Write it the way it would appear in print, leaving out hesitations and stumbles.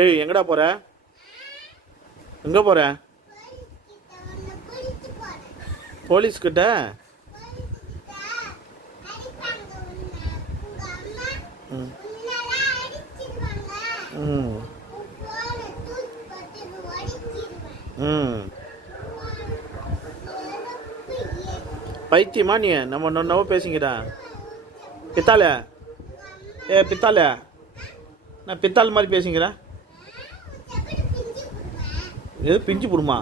ஏய் எங்கடா போற? எங்கே போற? போலீஸ்கிட்ட? ம் ம் ம் பைத்தியமா நீ? நம்ம நொன்னவோ பேசிங்கடா. பித்தால பித்தால நான் பித்தாள் மாதிரி பேசிங்கிறேன். எது பிஞ்சு போடுமா?